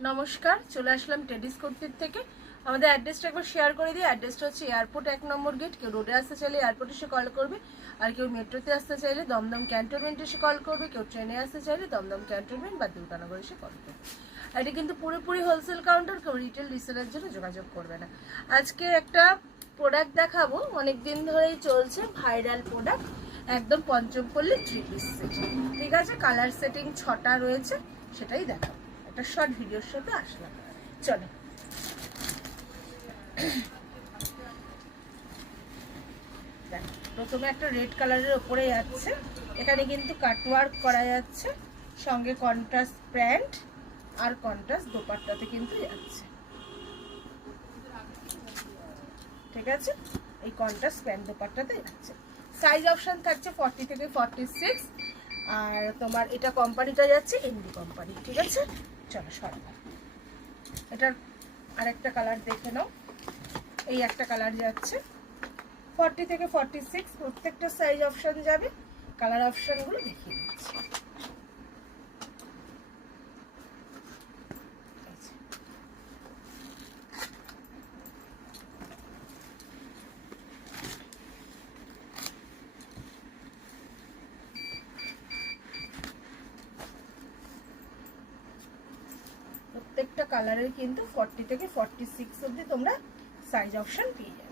নমস্কার, চলে আসলাম টেডিস কুর্তির থেকে। আমাদের অ্যাড্রেসটা একবার শেয়ার করে দিই। অ্যাড্রেসটা হচ্ছে এয়ারপোর্ট 1 নম্বর গেট। কেউ রোডে আসতে চাইলে এয়ারপোর্টে এসে কল করবে, আর কেউ মেট্রোতে আসতে চাইলে দমদম ক্যান্টনমেন্টে এসে কল করবে, কেউ ট্রেনে আসতে চাইলে দমদম ক্যান্টনমেন্ট বা দুর্গানগর এসে কল করবে। এটা কিন্তু পুরোপুরি হোলসেল কাউন্টার, কেউ রিটেল রিসেলের জন্য যোগাযোগ করবে না। আজকে একটা প্রোডাক্ট দেখাবো, অনেকদিন ধরেই চলছে ভাইরাল প্রোডাক্ট, একদম পঞ্চমপল্লী 3 পিস সেট। ঠিক আছে, কালার সেটিং 6টা রয়েছে, সেটাই দেখাবো। একটা শর্ট ভিডিওর সাথে আসলাম, চলো। প্রথমে একটা রেড কালারের ওপরে যাচ্ছে, এখানে কিন্তু কাটওয়ার্ক করা যাচ্ছে, সঙ্গে কন্ট্রাস্ট প্যান্ট আর কন্ট্রাস্ট দোপাট্টাতে কিন্তু যাচ্ছে। ঠিক আছে, এই কন্ট্রাস্ট প্যান্ট দোপাট্টাতে যাচ্ছে। সাইজ অপশন থাকছে 40 থেকে 46, আর তোমার এটা কোম্পানিটা যাচ্ছে এমডি কোম্পানি। ঠিক আছে, চলো সরাই। এটার আরেকটা কালার দেখে নাও, এই একটা কালার যাচ্ছে 40 থেকে 46, প্রত্যেকটা সাইজ অপশন যাবে। কালার অপশনগুলো দেখিয়ে দিচ্ছি। প্রত্যেকটা কালারের কিন্তু 40 থেকে 46 অবধি তোমরা সাইজ অপশন পেয়ে যাবে।